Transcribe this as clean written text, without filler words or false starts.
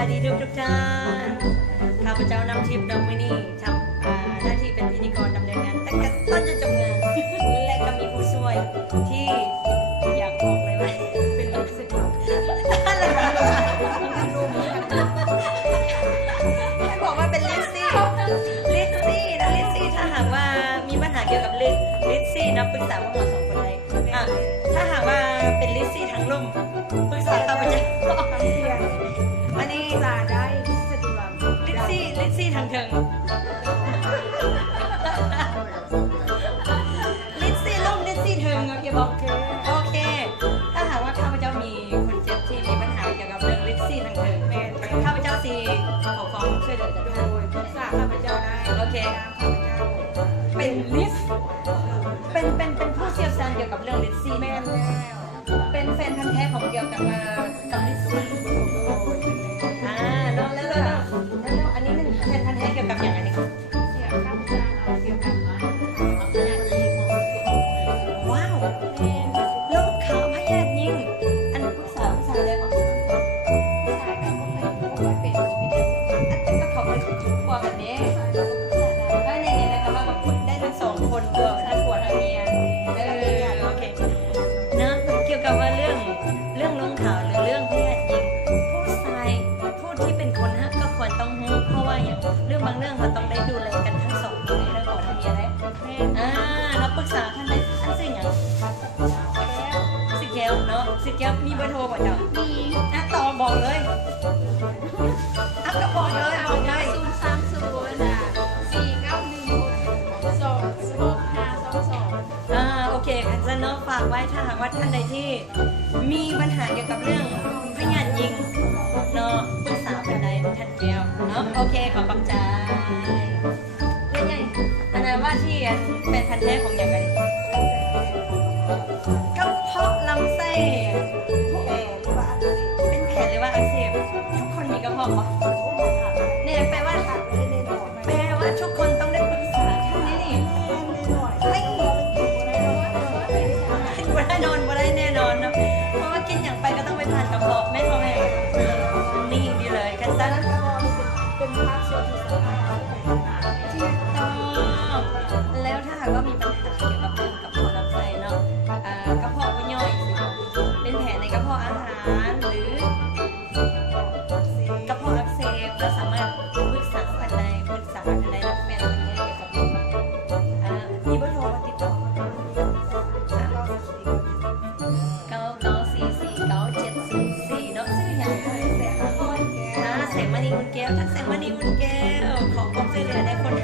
ายดีทุกท่านข้าพเจ้านำทิพย์นำมินี่ทำหน้าที่เป็นพิธีกรดำเนินงานแต่ก็ต้นจะจบงานและก็มีผู้ช่วยที่อยากบอกเลยว่าเป็นลูกศิษย์อะไรกันให้บอกว่าเป็นลิซซี่นะลิซซี่ถ้าหากว่ามีปัญหาเกี่ยวกับลิซซี่นะปรึกษาว่าหมอสองคนไหนถ้าหากว่าเป็นลิซซี่ทั้งลุ่มปรึกษาข้าพเจ้าอันนี้ลาได้สะดวกลิซซี่ทางเทิงลิซซี่ลุ่มลิซซี่เทิงโอเคบอกโอเคถ้าหากว่าข้าพเจ้ามีคนเจ็บที่มีปัญหาเกี่ยวกับเรื่องลิซซี่ทางเทิงข้าพเจ้าซีขอความช่วยเหลือจากท่านปรึกษาข้าพเจ้าได้โอเคเป็นลิซเป็นผู้เชี่ยวชาญเกี่ยวกับเรื่องลิซซี่แม่แล้วเป็นแฟนพันธุ์แท้ของเกี่ยวกับลิซซี่แล้วอันนี้เป็นแฟนพันธุ์แท้เกี่ยวกับอย่างไรนี่ว้าวแล้วเขาพยาธิยิงอันปรึกษาได้ไหมเขาเป็นครอบครัวกันเนี่ยก็เนี่ยนะคะว่าคุณได้ทั้งสองคนตัวทั้งผัวทั้งเมียโอเคนะเกี่ยวกับว่าเรื่องลงข่าวหรือเรื่องพยาธิยิงผู้ชายผู้ที่เป็นคนฮะก็ควรต้องรู้เพราะว่าอย่างเรื่องบางเรื่องเราต้องได้ดูแลกันทั้งสองคนในระบบทั้งเมียได้เราปรึกษาท่านได้ท่านสิ่งอย่างสิแก้วเนาะสิแก้วมีเบอร์โทรป่ะจ๊ะมีต่อบอกเลยก็บอกเลยโอเคค่ะจะเนาะฝากไว้ถ้าหากว่าท่านใดที่มีปัญหาเกี่ยวกับเรื่องพยาธิยิงเนาะปรึกษาเป็นใดท่านแก้วเนาะโอเคขอบคุณจ้าใหญ่ๆอันนั้นว่าที่เป็นพันธุ์แท้ของอย่างไรกระเพาะลำไส้เป็นแผลหรือว่าอักเสบทุกคนมีกระเพาะปะเนี่ยแปลว่าทุกคนต้องได้ปรึกษาท่านนี่บ่ได้แน่นอนนะเพราะว่ากินอย่างไปก็ต้องไปผ่านกระเพาะแม่พ่อแม่นี่ดีเลยกันซะเป็นภาพส่วนที่สำคัญที่ต้องแล้วถ้าหากว่ามีปัญหาเกี่ยวกับเรื่องกระเพาะลำไส้เนาะกระเพาะก็ย่อยเป็นแผลในกระเพาะอาหารหรือกระเพาะอักเสบเราสามารถปรึกษาภายในรับแฟนเกี่ยวกับมีเบอร์โทรมาติดต่อ9944974เนาะชื่ออย่างไรแสงมณีอุ่นแก้วทักแสงมณีอุ่นแก้วขอความช่วยเหลือในคน